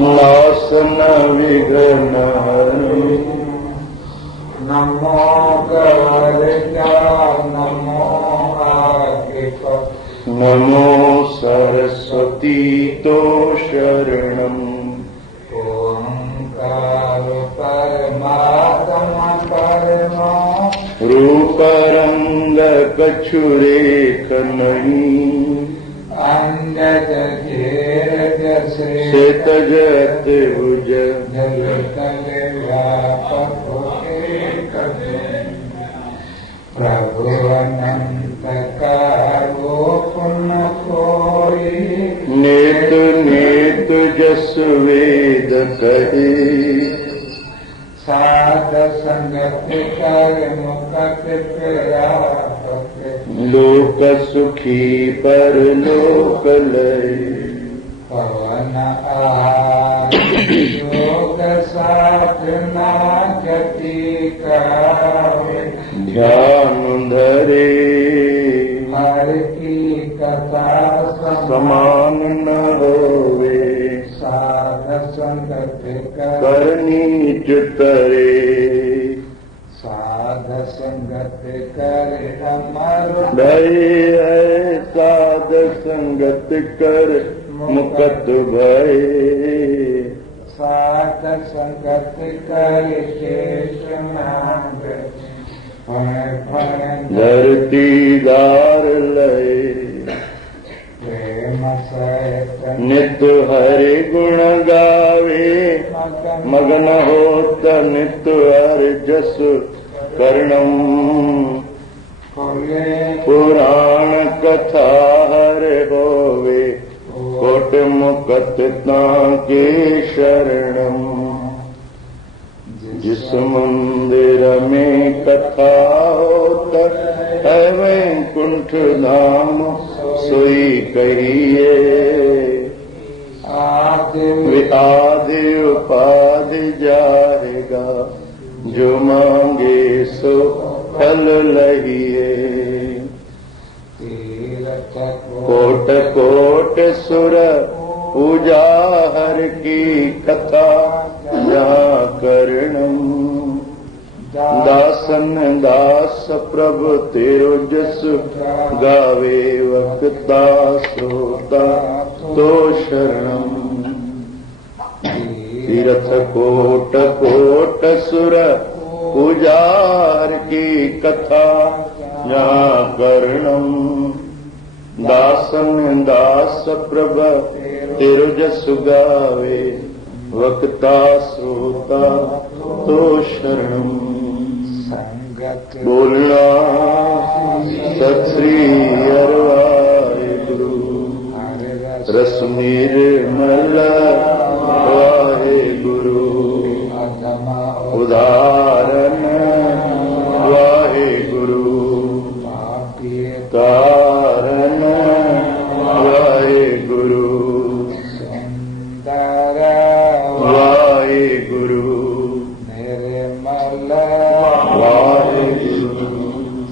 नासन विघ्न हरि नमो गवरजा नमो आदिप नमो सरस्वती तो शरणम् ओंकार परमात्मा परमो रूप रंग कछु रेख नहीं अंगद घेर श्वेत जगत भुज जल तल व्यापक प्रभु अनंत कारो पुण्य कोई नेत नेत जस वेद कहे साध संगत कर मुकत प्राप्त लोक सुखी पर लोक लय पवन आहार योग साधना गति कावे ध्यान धरे हर की कथा समान न होवे साध संगत करनी चितरे साध संगत कर अमर भय है साध संगत कर मुकत भय साध संगत कर शेष नाग धरती दार लय प्रेम सहित नित हरि गुण गावे मगन होत नित हरि जस कर्णम पुराण कथा हर होवे कोट मुकत ताके शरणम जिस मंदिर में कथा होत है वैकुंठ धाम सोई कहिए आदि उपाधि जाएगा जो मांगे सो फल लहिए कोट कोट सुर पूजा हर की कथा जहाँ करणम दासन दास प्रभु तेरो जस गावे वक्ता श्रोता तो शरणम तीर्थ कोट कोट सुर पूजार की कथा जहाँ करणम दासन दास प्रभ तेरो जस गावे वक्ता श्रोता तो शरणम बोलना सत श्री वाहेगुरु रस निर्मल वाहेगुरु उदाहरण वाहेगुरु कारण वाहेगुरु वाहेगुरु निर्मल वाहेगुरु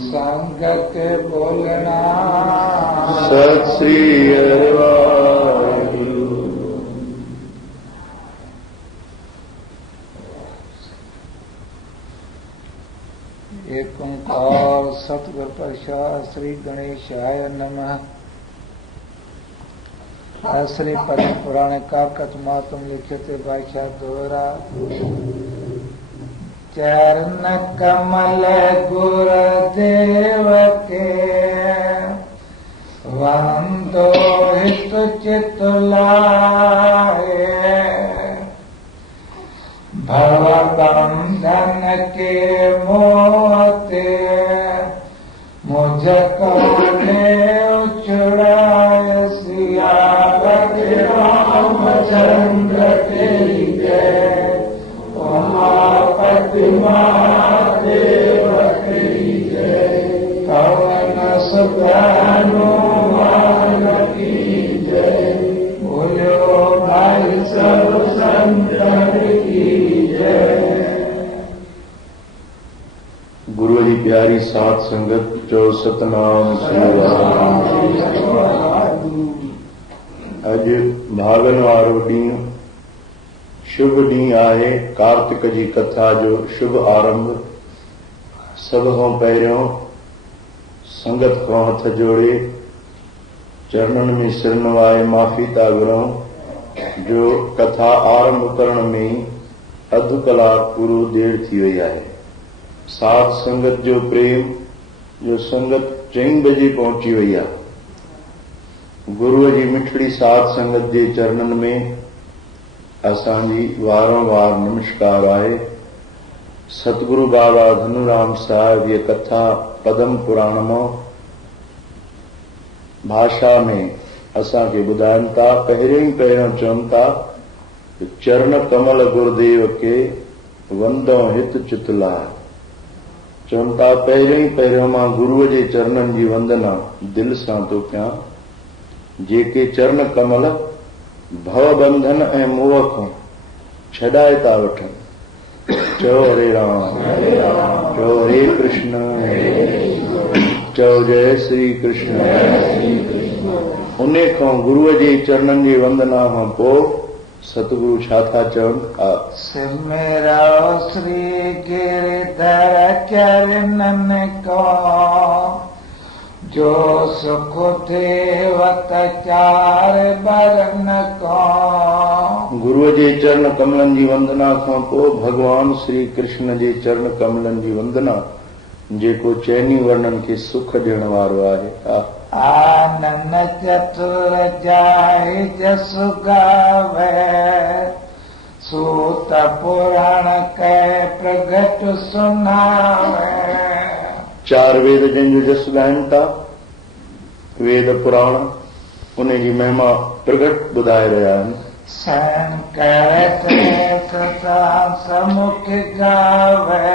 संगत बोलना सत श्री वाहेगुरु। एक ओंकार सतगुर प्रसाद श्री गणेशाय नमः। श्री पद्म पुराण काकत मातम लिखते बादशाह दोहरा चरण कमल गुरुदेव के वंदो हित चित लाए भव बंधन के मोहते मुझको छुड़ाए सिया रामचंद्र तेरी जय उमापति महादेव तेरी जय पवन सुत हनुमान की जय बोलो भाई सब संतन की जय। गुरु जी प्यारी सात संगत जो सतनाम अज भागन वारो ॾींहुं शुभ ॾींहुं आहे। कार्तिक जी कथा जो शुभ आरंभ। सभ खां पहिरियों संगत खां हथ जोड़े चरणनि में सिर नवाए माफ़ी था घुरूं जो कथा आरंभ करण में अधु कलाक पूरो देर थी वई आहे। साध संगत जो प्रेम जो संगत 4 बजे पहुची वई आहे। गुरुअ जी मिठड़ी साध संगत जे चरणनि में असांजी वारंवार नमस्कार आहे। सतगुरु बाबा धनुराम साहिब ये कथा पदम पुराण मां भाषा में असांखे ॿुधाइनि था। पहिरियों चवनि था चरण कमल गुरुदेव के वंदो हित चितलाए। चवनि था पहिरियों मां गुरुअ जे चरणनि जी वंदना दिल सां थो कयां, जेके चरण कमल भव बंधन ऐं मोह खां छॾाए था वठनि। चओ हरे राम, चओ हरे कृष्ण, चओ जय श्री कृष्ण। उन खां गुरुअ जे चरणनि जी वंदना खां पोइ सतगुरु छा था चवनि? सिमरो श्री गिरधर चरणन को, जो सुख देवत 4 बरन को। गुरुअ जे चरण कमलनि जी वंदना खां पोइ भगवान श्री कृष्ण जे चरण कमलनि जी वंदना, जेको चइनी वर्णन खे सुख ॾियण वारो आहे। आनन चतुर जाय जसु गावे, सूत पुराण कै प्रगट सुनावे। 4 वेद जंहिंजो जस ॻाइनि था, वेद पुराण उन जी महिमा प्रगट ॿुधाए रहिया आहिनि। शंकर समुख गावे,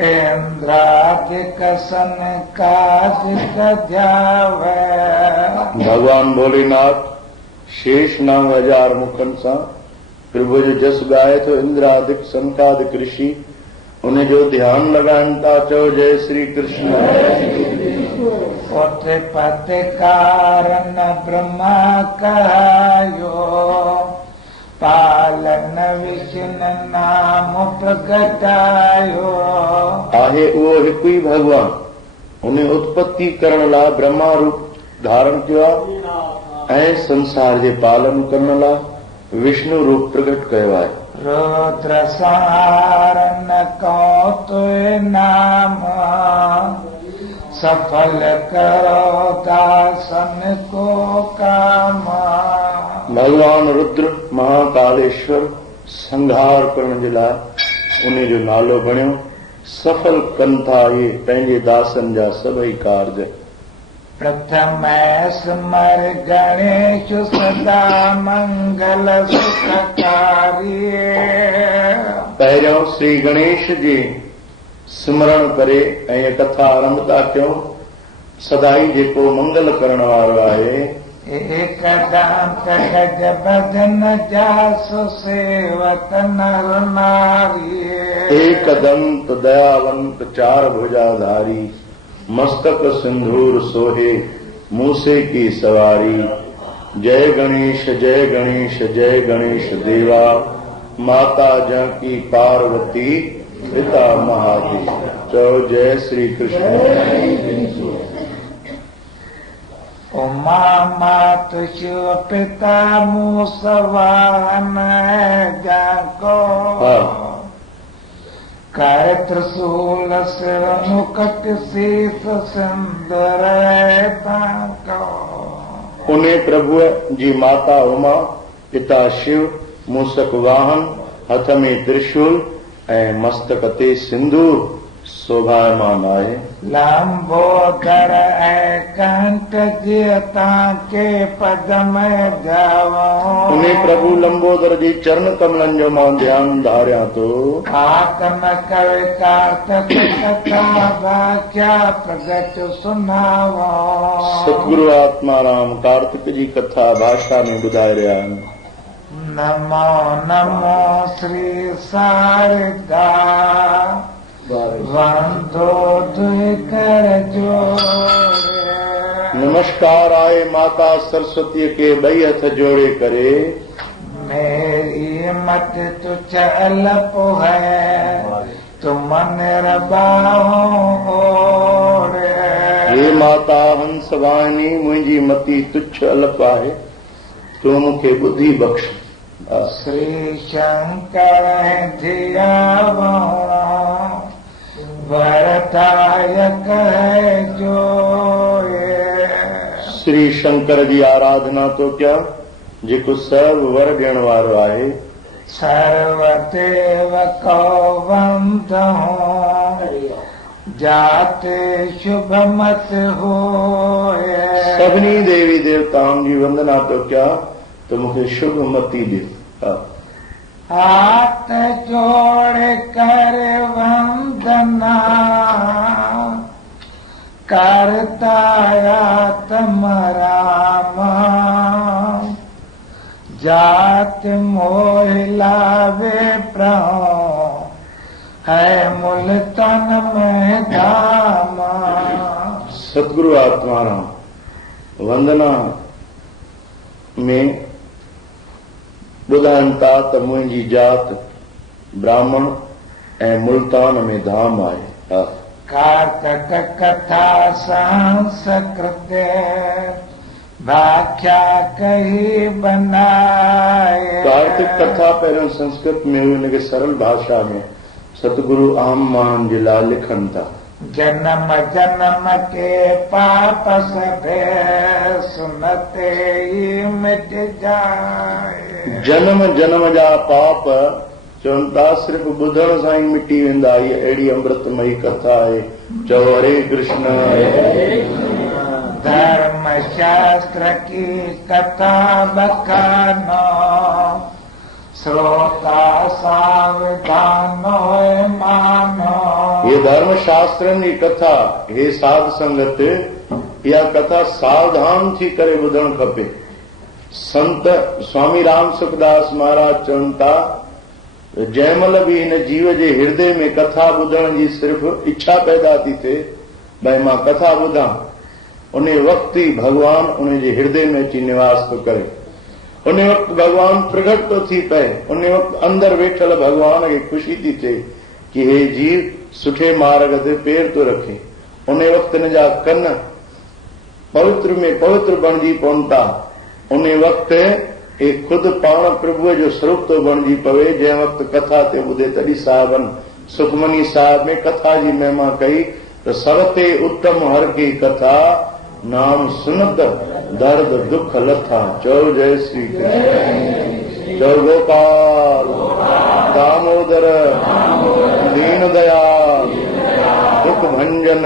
इंद्रादिक सन काज कजावे। भगवान भोलेनाथ शेष नाम 1000 मुखनि सां प्रभु जो जस ॻाए थो। इंद्रादिक सनकादिक ऋषि उन जो ध्यान लगाइनि था। चओ जय श्री कृष्ण। उत्पत्ति कारण ब्रह्मा कहायो, पालन विष्णु नाम प्रगटायो। आहे उहो हिकु ई भगवान, उन उत्पत्ति करण लाइ ब्रह्मा रूप धारण कयो आहे ऐं संसार जे पालन करण लाइ विष्णु रूप प्रगट कयो आहे। रुद्र संहारन को तुय नाम, सफल करो दासन को काम। भगवान रुद्र महाकालेश्वर संहार करण जे लाइ उन जो नालो बणियो। सफल कनि था इहे पंहिंजे दासनि जा सभई कार्य। प्रथम स्मर गणेश सदा मंगल सुखकारी। पहिरियों श्री गणेश जी सिमरण करे ऐं कथा आरंभ था कयूं। सदाई जेको मंगल करण वारो आहे। एक दांत गज बदन जासु सेवत नर नारी। एक दंत दयावंत 4 भुजाधारी, मस्तक सिंदूर सोहे मूसे की सवारी। जय गणेश जय गणेश जय गणेश देवा, माता जानकी पार्वती पिता महादेव। चओ जय श्री कृष्ण। उमा मात शिव पिता मूसवाहन जाको, कर त्रिशूल सिर मुकुट शीस सिंदूर ताको। उन्हें प्रभु जी माता उमा, पिता शिव, मूसक वाहन, हथ में त्रिशूल ऐं मस्तक ते सिंदूर शोभायमान आहे। लंबोदर ऐं कंठ जीअं तव्हांखे पद में जाऊं। उन्हें प्रभु लंबोदर जी चरण कमलनि जो मां ध्यान धारियां थो। आत्म कवि कार्तिक कथा वाक्या प्रगट सुनावो। सतगुरु आत्माराम कार्तिक जी कथा भाषा में ॿुधाए रहिया आहिनि। नमो नमो श्री शारदा, वंदो दुई कर जोड़े। नमस्कार आए माता सरस्वती के बई हथ जोड़े करे। मेरी मत तुझ अलप है तुम निरबाओ ओढ़े। हे माता हंस वाहिनी मुंहिंजी मती तुच्छ अलप आहे तूं मूंखे बुद्धि बख्श। श्री शंकर धियावो वरदायक है जो श्री शंकर जी आराधना तो क्या जेको सर्व वर ॾियण वारो आहे। सर्वदेव को वंदो जाते शुभ मत होए। सभिनी देवी देवताउनि जी वंदना तो क्या तो मूंखे शुभ मती ॾियो। हाथ जोड़ कर वंदना करता आत्म राम जात मोह लावे प्राण है मुल्तन में धाम। सतगुरु आत्माराम वंदना में ॿुधाइनि था त मुंहिंजी जात ब्राह्मण ऐं मुल्तान में धाम आहे। कार्तक कथा संस्कृत व्याख्या कही बनाए। कार्तिक कथा पहिरियों संस्कृत में हुई हुनखे सरल भाषा में सतगुरु आम माण्हुनि जे लाइ लिखनि था। जन्म जन्म के पाप सभे सुनते ही मिट जाए। जन्म जन्म जा पाप चवनि था सिर्फ़ ॿुधण सां ई मिटी वेंदा। हीअ अहिड़ी अमृतमयी कथा आहे। चओ हरे कृष्ण। धर्म शास्त्र की कथा बखानो श्रोता सावधानो मानो। ये धर्म शास्त्रनि जी कथा हे साध संगत इहा कथा सावधान थी करे ॿुधणु खपे। संत स्वामी राम सुखदास महाराज चवनि था जंहिंमहिल बि हिन जीव जे हृदय में कथा ॿुधण जी सिर्फ़ इच्छा पैदा थी थिए भई मां कथा ॿुधां उन वक़्तु ई भगवान उन जे हृदय में अची निवास थो करे। उन वक़्तु भगवान प्रगट थो थी पए। उन वक़्तु अंदरि वेठल भगवान खे ख़ुशी थी थिए कि हे जीव सुठे मार्ग ते पेर थो रखे। उन वक़्तु हिन जा कन पवित्र में पवित्र बणिजी पवनि था। उन वक़्तु हे ख़ुदि पाण प्रभुअ जो स्वरूप थो बणिजी पवे। जंहिं वक़्तु कथा ते ॿुधे तॾहिं साहिबनि सुखमनी साहिब में कथा जी महिमा कई त सबते उत्तम हर की कथा नाम सुनत दर्द दुख लथा। चओ जय श्री कृष्ण। चओ गोपाल दामोदर दीन दयाल दुख भंजन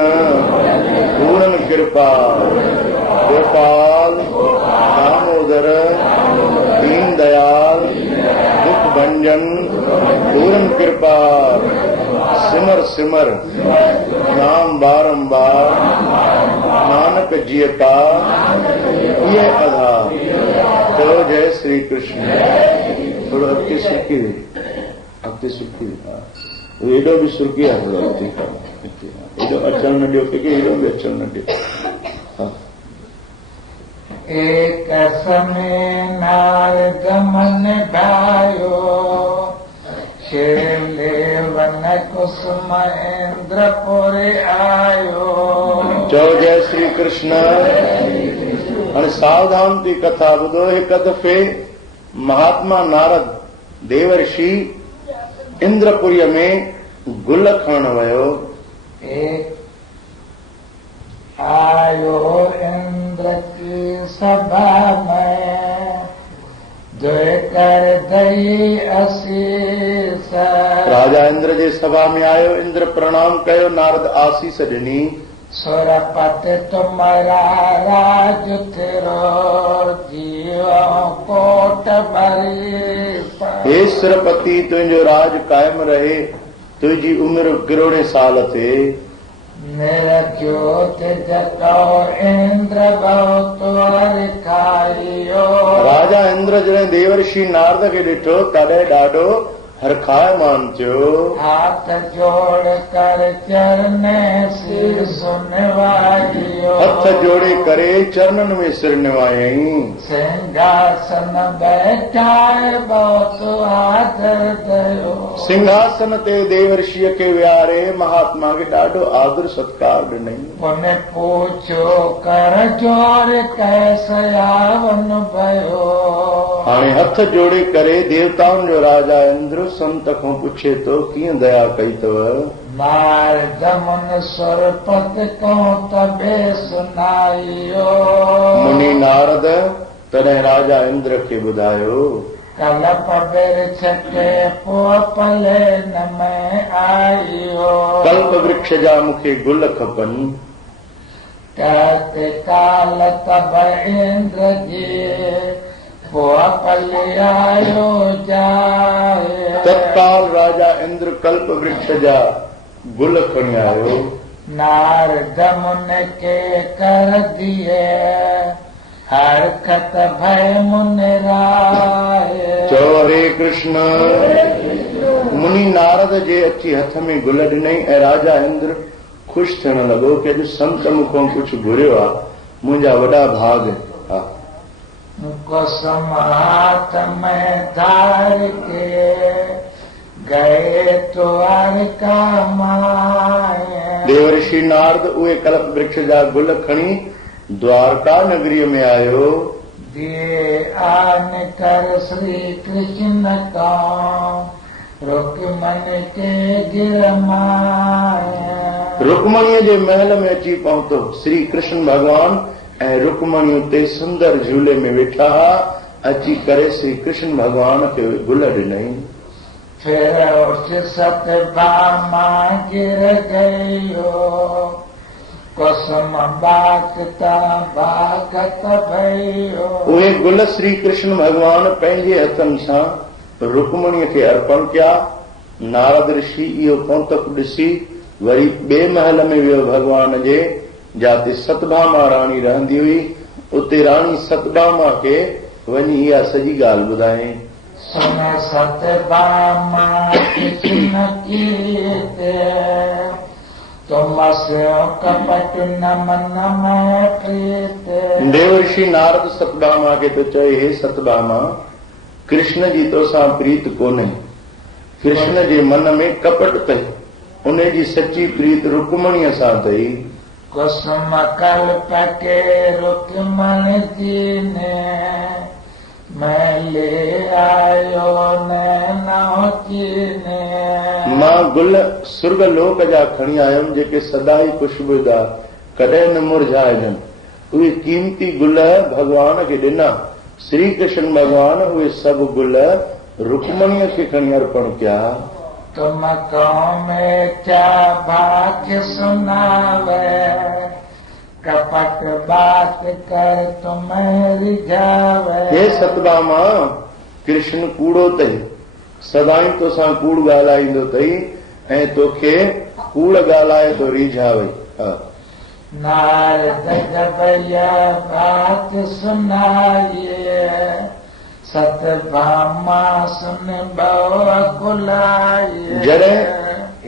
पूर्ण कृपा। गोपाल दामोदर दीन दयाल दुख भंजन पूर्ण कृपा। सिमर सिमर नाम बारंबार नानक जियता ये आधार। चलो जय श्री कृष्ण। थोड़ा अॻिते सुर्की अॻिते सुर्की एॾो बि सुर्की आहे। थोरो अॻिते एॾो अचणु न ॾियो कंहिंखे एॾो बि अचणु न ॾियो। एक समय नारद मन भायो शिवले वन कुसुम इंद्रपुर आयो। चओ जय श्री कृष्ण। हाणे सावधान थी कथा ॿुधो। हिकु दफ़े महात्मा नारद देवर्षि इंद्रपुरीअ में गुल खणण वियो। आयो इंद्र की सभा में कर दई आशीष। राजा इंद्र जे सभा में आयो। इंद्र प्रणाम कयो। नारद आशीष ॾिनी। सुरपति तुम्हारा राज थिरो जीवो कोट भरी। हे सुरपति तुंहिंजो राज कायम रहे। तुंहिंजी उमिरि करोड़े साल थिए। इंद्र राजा इंद्र जॾहिं देवर्षि नारद खे ॾिठो तॾहिं ॾाढो हर खाए मान थियो। हाथ जोड़ कर चरने सिर सुनवाइयो। हथ जोड़े करे चरणन में सिर निवायई। सिंहासन बैठाए बहुत आदर दयो। सिंहासन ते देवर्षि के विहारे महात्मा के ॾाढो आदर सत्कार ॾिनई। पुण्य पूछो कर जोर कैसयावन भयो। हाणे हथ जोड़े करे देवताउनि जो राजा इंद्र संत खां पुछे तो कीअं दया कई अथव। नारद मुनि सुरपत को तबे सुनाइयो। मुनि नारद तॾहिं राजा इंद्र खे ॿुधायो। कलप बिरछ के पोपले न में आइयो। कल्प वृक्ष जा मूंखे गुल खपनि। कहते काल तब इंद्र जी पोपल आयो जाए। तत्काल राजा इंद्र कल्प वृक्ष जा गुल खणी आयो। नारद मुनि के कर दिए हरकत भय मुनि राय। चओ हरे कृष्ण। मुनि नारद जे अची हथ में गुल ॾिनई ऐं राजा इंद्र ख़ुशि थियण लॻो कि अॼु संत मूंखां कुझु घुरियो आहे, मुंहिंजा वॾा भाग। कुसुम हाथ में धार के गए द्वारका माए। देवर्षि नारद उहे कल्प वृक्ष जा गुल खणी द्वारका नगरीअ में आयो। दिए आन कर श्री कृष्ण का रुक्मणी के गिरमाए। रुक्मणीअ जे महल में अची पहुतो। श्री कृष्ण भगवान ऐं रुक्मणी उते सुंदर झूले में वेठा हा। अची करे श्री कृष्ण भगवान खे गुल ॾिनई। फिर उठ सतभामा गिर गयो। कुसुम बागता बागत भयो। उहे गुल श्री कृष्ण भगवान पंहिंजे हथनि सां रुक्मणीअ खे अर्पण कया। नारद ऋषि इहो पौंतक ॾिसी वरी ॿिए महल में वियो भगवान जे, जाते सतभामा राणी रहंदी हुई। उते राणी सतभामा खे वञी इहा सॼी ॻाल्हि ॿुधायईं। सुन सतभामा कृष्ण कीते तुम कपट न मन में प्रीत। देवर्षि नारद सतभामा खे तो चए, हे सतभामा, कृष्ण जी तोसां प्रीत कोन्हे। कृष्ण जे मन में कपट अथई। उन जी सची प्रीत रुक्मणीअ सां अथई। कुसुम कल्प के रुक्मणी जी ने मैं ले आयो ने। मां गुल सुर्ग लोक जा खणी आयुमि जेके सदाई खुशबूदार, कॾहिं न मुरझाइजनि। उहे कीमती गुल भगवान खे ॾिना। श्री कृष्ण भगवान उहे सभु गुल रुक्मणीअ खे खणी अर्पण कया। तुम कौम में क्या भाग्य सुनावे कपट बात कर तुम्हें रिझावे। हे सतभामा, कृष्ण कूड़ो अथई, सदाई तोसां कूड़ ॻाल्हाईंदो अथई ऐं तोखे कूड़ ॻाल्हाए थो रिझावे। नारद जब यह बात सुनाइए सतभामा सुन बहुलाइए। जॾहिं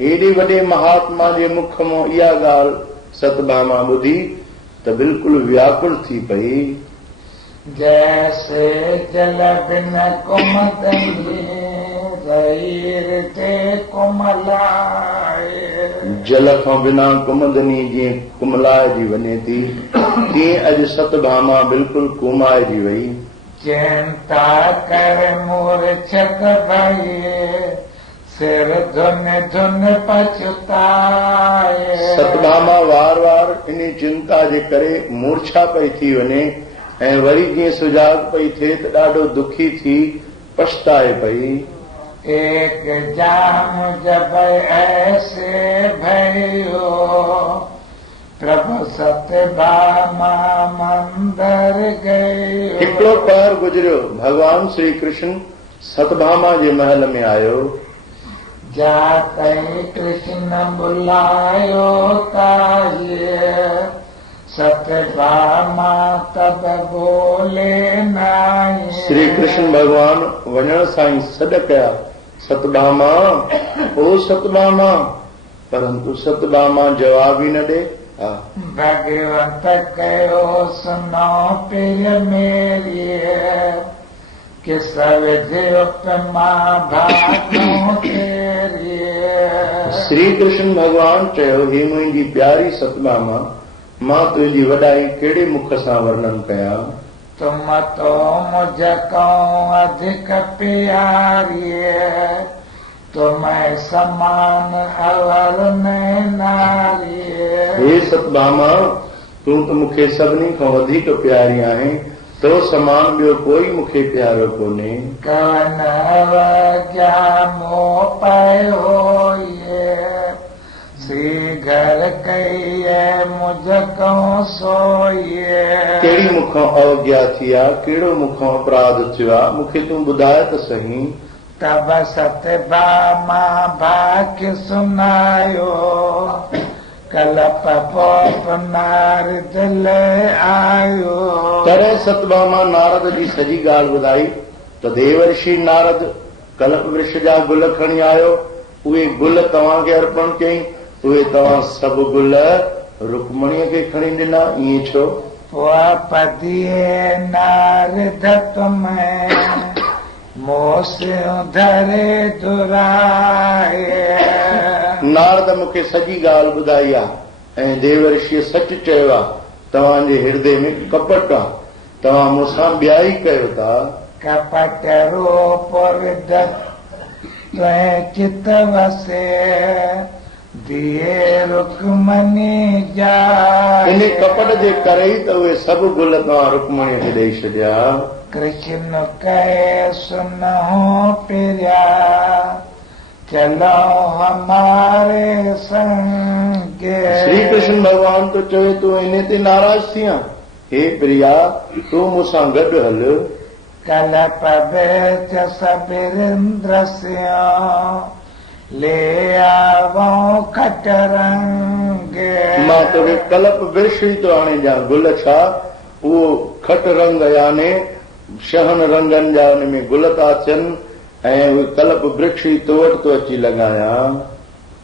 एॾे वॾे महात्मा जे मुख मां इहा ॻाल्हि सतभामा ॿुधी त बिल्कुलु व्याकुल थी पई। जैसे जल बिन कुमदनी रहीर ते कुमलाए। जल खां बिना कुमदनी जीअं कुमलाइजी वञे थी, तीअं अॼु सतभामा बिल्कुलु कुमाइजी वई। चिंता कर मूर्छत भई सिर धुन धुन पछताए। सतभामा वार वार इन चिंता जे करे मूर्छा पई थी वञे ऐं वरी जीअं सुजाग पई थिए त ॾाढो दुखी थी पछताए पई। एक जाम जब ऐसे भयो प्रभु सतभामा मंदिर गयो। हिकिड़ो पहर गुज़रियो, भगवान श्री कृष्ण सतभामा जे महल में आयो। जाते कृष्ण बुलायो ताये सतभामा तब बोले नाई। श्री कृष्ण भगवान वञण सां ई सॾ कया। सतभामा ओ सतभामा, परंतु सतभामा जवाब ही न दे। भगवंत कहो सुनो प्रिय मेरी, कि सविधि उपमा भागो तेरी। श्री कृष्ण भगवान चयो, हे मुंहिंजी प्यारी सतभामा, मां तुंहिंजी वॾाई कहिड़े मुख सां वर्णन कयां। तुम तो मुझको अधिक प्यारी, तुम्हें समान अवर न नारी। हे सतभामा, तूं त मूंखे सभिनी खां वधीक प्यारी आहीं, तो समान ॿियो कोई मूंखे प्यारो कोन्हे। कवन अवज्ञा मोह पयो ये, श्री घर कहिए मुझको सोइए। कहिड़ी मूंखां अवज्ञा थी आहे, कहिड़ो मूंखां अपराध थियो आहे, मूंखे तूं ॿुधाए त सही। तब सतभामा भाग्य सुनायो, कलप पोप नारद ले आयो। तॾहिं सतभामा नारद जी सॼी ॻाल्हि ॿुधाई त देवर्षि नारद कल्प वृक्ष जा गुल खणी आयो। उहे गुल तव्हांखे अर्पण कयईं, उहे तव्हां सभु गुल रुक्मणीअ खे खणी ॾिना, ईअं छो? पदिए नारद तुम्हें मोसियो धरे दुराए। नारद मूंखे सॼी ॻाल्हि ॿुधाई आहे ऐं देवर्षिअ सच चयो आहे, तव्हांजे हृदय में कपट आहे, तव्हां मूंसां ॿियाई कयो था। कपट रूप चित वसे, दिए रुक्मणी जा। इन कपट जे करे ई त उहे सभु गुल तव्हां रुक्मणीअ खे ॾेई छॾिया। कृष्ण कहे सुनो प्रिया, चलो हमारे संग। श्री कृष्ण भगवान तो चवे तूं इन ते नाराज़ थी आहीं। हे प्रिया, तूं मूंसां गॾु हल। कलप बेच सबरिंद्र सिंह ले आवो खट रंग। मां तोखे कलप वृक्ष ई थो आणे ॾियां। गुल छा? उहो खट रंग याने शहन रंगनि जा उन में गुल था अचनि ऐं उहे कल्प वृक्ष ई तो वटि तो अची लॻायां।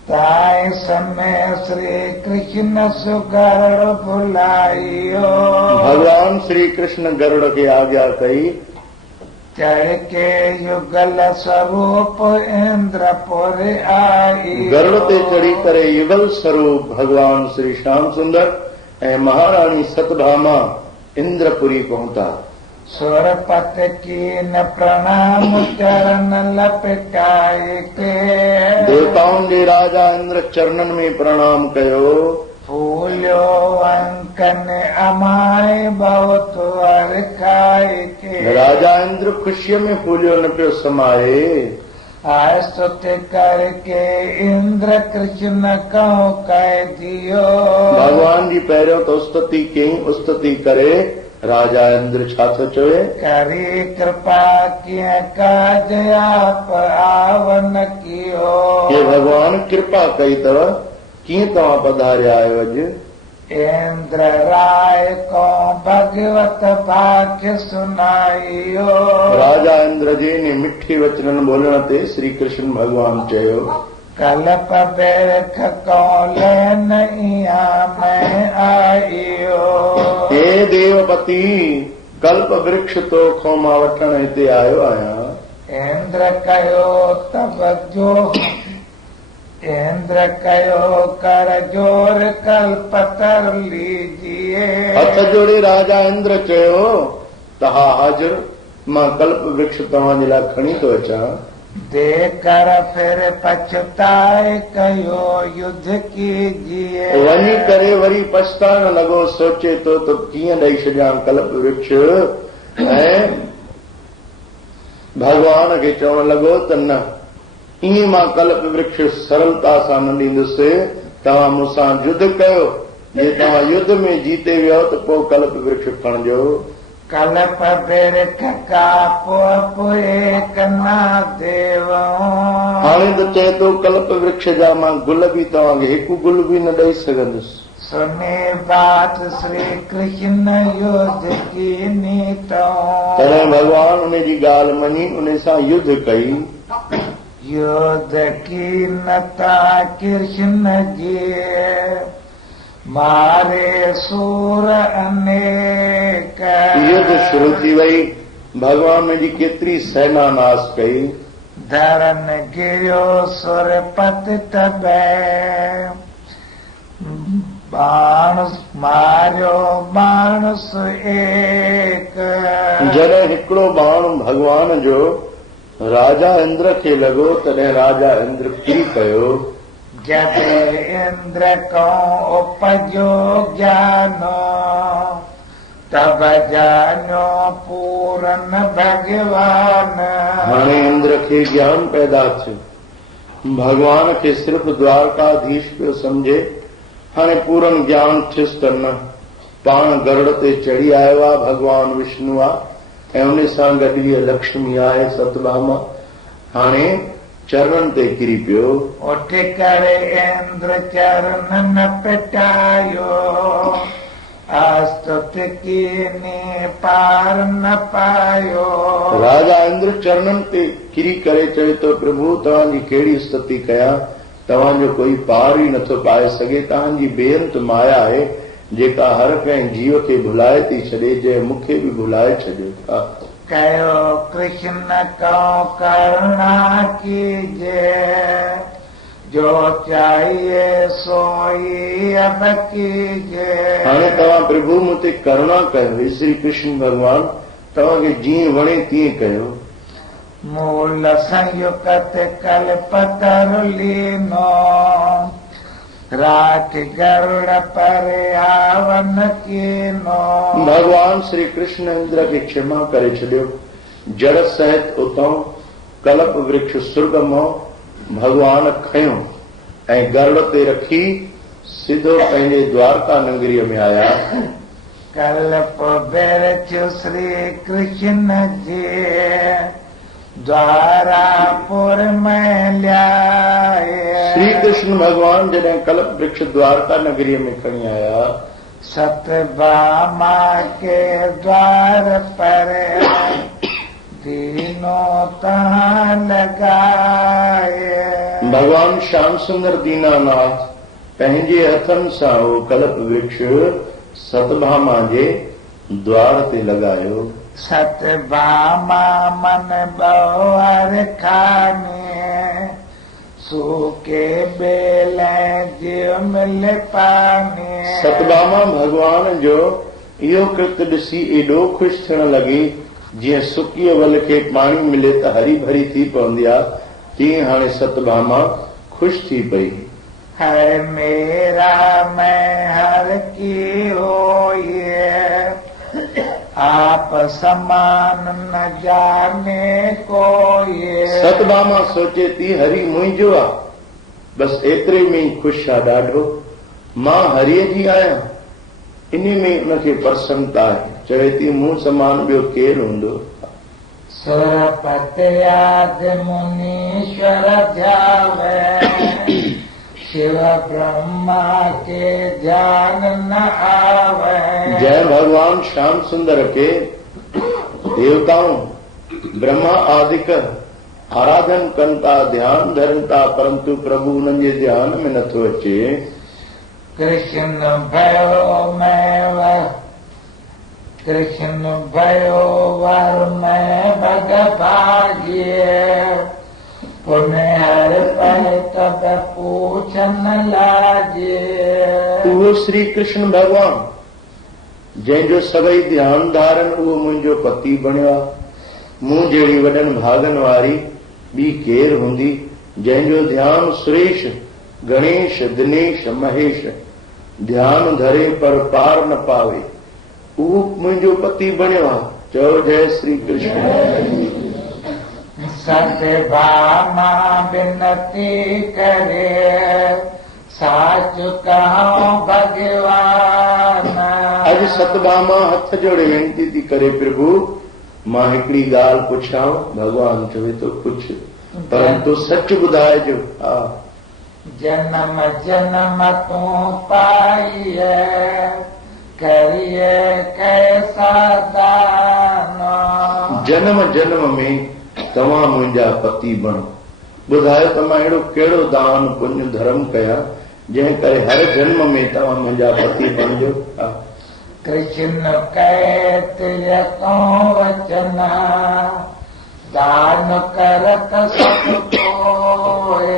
ताई समय श्री कृष्ण सुगरुड़ भुलाइयो। भगवान श्री कृष्ण गरुड़ खे आज्ञा कई, चढ़ के युगल स्वरूप इंद्रपुर आई। गरुड़ ते चढ़ी करे युगल स्वरूप भगवान श्री श्याम सुंदर ऐं महारानी सतभामा इंद्रपुरी पहुता। सुरपत की न प्रणाम चरण लपटाए के। देवताउनि जे राजा इंद्र चरणनि में प्रणाम कयो। फूलियो अंकन अमाए बहुत वर खाए के। राजा इंद्र खुशीअ में फूलियो न पियो समाए। स्तुत करके इंद्र कृष्ण कहो कह दियो। भगवान जी पहिरियों तो स्तुति कई, स्तुति करे राजा इंद्र छा थो चवे? करी कृपा कीअं काज आप आवन कियो। हे भगवान कृपा कई अथव, कीअं तव्हां पधारिया आहियो अॼु? इंद्र राय को भगवत भाग्य सुनाइयो। राजा इंद्र जी ने मिठी वचन बोलण ते श्री कृष्ण भगवान चयो, कल्प बेख को लेन इया में आइयो। हे देवपति, कल्प वृक्ष तो खो मां वठण हिते आयो आहियां। इंद्र कयो तब जो इंद्र कयो कर जोर कल्प तर लीजिए। हथ जोड़े राजा इंद्र चयो, तहा हाजिर, मां कल्प वृक्ष तव्हांजे लाइ खणी थो अचां। देकर फिर पछताए कयो युद्ध कीजिए। वञी करे वरी पछताइण लॻो, सोचे तो त कीअं ॾेई छॾियां कल्प वृक्ष। ऐं भगवान खे चवण लॻो त न, ईअं मां कल्प वृक्ष सरलता सां न ॾींदुसि। तव्हां मूंसां युद्ध कयो, जे तव्हां युद्ध में जीते वियो त पोइ कल्प वृक्ष खणजो। कल्प वृक्ष का पोए कना देव। हाणे त चए थो कल्प वृक्ष जा मां गुल बि तव्हांखे हिकु गुल बि न ॾेई सघंदुसि। सुने बात श्री कृष्ण युद्ध की नीतो। तॾहिं भगवान उन जी ॻाल्हि मञी, उन सां युद्ध कई। युद्ध की नता कृष्ण जी मारे सूर अनेक। युद्ध शुरू थी वई, भगवान जी केतरी सेना नाश कई। धरन गिरियो सुरपति तबे बाण मारियो मानस एक। जॾहिं हिकिड़ो बाण भगवान जो राजा इंद्र खे लॻो तॾहिं राजा इंद्र किरी पियो। जब इंद्र को उपजो ज्ञानो तब जानो पूरन भगवान। हाणे इंद्र खे ज्ञान पैदा थियो, भगवान खे सिर्फ़ द्वारकाधीश पियो सम्झे। हाणे पूरन ज्ञान थियुसि त न, पाण गरुड़ ते चढ़ी आयो आहे भगवान विष्णु आहे ऐं उन सां गॾु हीअ लक्ष्मी आहे सतभामा। हाणे चरणनि ते किरी पियो। उठ करे इंद्र चरण न पिटायो आस्तुति कीनी पार न पायो। राजा इंद्र चरणनि ते किरी करे चवे थो, प्रभु तव्हांजी कहिड़ी स्तुति कयां, तव्हांजो कोई पार ई नथो पाए सघे। तव्हांजी बेअंत माया आहे जेका हर कंहिं जीव खे भुलाए थी छॾे, जंहिं मूंखे बि भुलाए छॾियो था। कयो कृष्ण को करुणा कीजे जो चाहिए सोई अब कीजे। हाणे तव्हां प्रभु मूं ते करुणा कयो। श्री कृष्ण भगवान तव्हांखे जीअं वणे तीअं कयो। मूल संयुक्त कल्पतरु लीनो राठ गरुड़ पर आवन कीनो। भगवान श्री कृष्ण इंद्र खे क्षमा करे छॾियो। जड़ सहित उतां कल्प वृक्ष सुर्ग मां भगवान खयो ऐं गरुड़ ते रखी सिधो पंहिंजे द्वारका नगरीअ में आया। कल्प बिरछ श्री कृष्ण जी द्वारापुर में ल्याए। श्री कृष्ण भगवान जॾहिं कल्प वृक्ष द्वारका नगरीअ में खणी आया, सतभामा के द्वार पर दीनों तहाँ लगाए। भगवान श्याम सुंदर दीनानाथ पंहिंजे हथनि सां उहो कल्प वृक्ष सतभामा जे द्वार ते लॻायो। सतभामा मन बवर खाने सूके बेले जीव मिल पाने। सतभामा भगवान जो इहो कृत ॾिसी एॾो ख़ुशि थियण लॻी, जीअं सुकीअ वल खे पाणी मिले त हरी भरी थी पवंदी आहे, तीअं हाणे सतभामा ख़ुशि थी पई। हर मेरा मैं हर की होइए आप समान न जाने कोई। सतभामा सोचे थी हरी मुंहिंजो आहे, बस एतिरे में ई ख़ुशि आहे ॾाढो। मां हरीअ जी आहियां, इन में उनखे प्रसन्नता आहे। चवे थी मूं समान ॿियो केरु हूंदो। सुरपति आदि मुनीश्वर ध्यावे शिव ब्रह्मा के ध्यान न आवे। जय भगवान श्याम सुंदर के देवताऊं ब्रह्मा आदिक आराधन कनि था, ध्यान धरनि था, परंतु प्रभु उन्हनि जे ध्यान में नथो अचे। कृष्ण भयो मैं कृष्ण भयो वर मैं भग भागिए पुण्य हर पै तब पूछन लाजे। उहो श्री कृष्ण भगवान जंहिंजो सभई ध्यान धारनि उहो मुंहिंजो पति बणियो आहे। मूं जहिड़ी वॾनि भागनि वारी ॿी केरु हूंदी, जंहिंजो ध्यान सुरेश गणेश दिनेश महेश ध्यान धरे पर पार न पावे, उहो मुंहिंजो पति बणियो आहे। चओ जय श्री कृष्ण। सतभामा विनती करे साच कहो भगवान। अॼु सतभामा हथ जोड़े वेनती थी करे, प्रभु मां हिकिड़ी ॻाल्हि पुछां। भगवान चवे थो पुछ, परंतु सच ॿुधाइजो। हा, जन्म जन्म तूं पाइए करिए कैसा दान। जन्म जन्म में तव्हां मुंहिंजा पति बणो, ॿुधायो त मां अहिड़ो कहिड़ो दान पुण्य धर्म कया जंहिं करे हर जन्म में तव्हां मुंहिंजा पति बणिजो। कृष्ण कहत यको वचना दान करत सब कोय।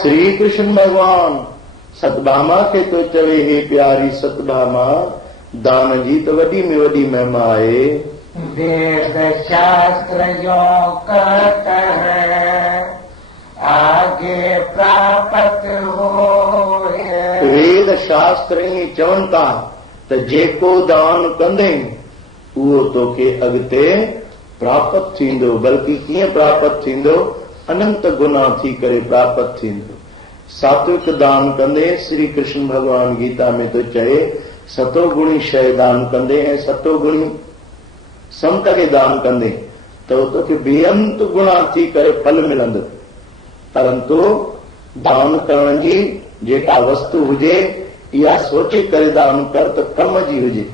श्री कृष्ण भगवान सतभामा खे तो चवे, हे प्यारी सतभामा, दान जी तो वॾी में वॾी महिमा आहे। वेद शास्त्र जो कहत है आगे प्राप्त होए। वेद शास्त्र ई चवनि था त जेको दान कंदे उहो तोखे अॻिते प्राप्त थींदो। बल्कि कीअं प्राप्त थींदो? अनंत गुना थी करे प्राप्त थींदो। सात्विक दान कंदे श्री कृष्ण भगवान गीता में तो चए सतो गुणी शय दान कंदे ऐं सतो गुणी संत खे दान कंदे तो तोखे बेअंत गुणा थी करे फल मिलंदो। परंतु दान करण जी जेका वस्तु हुजे इहा सोचे करे दान कर त कम जी हुजे।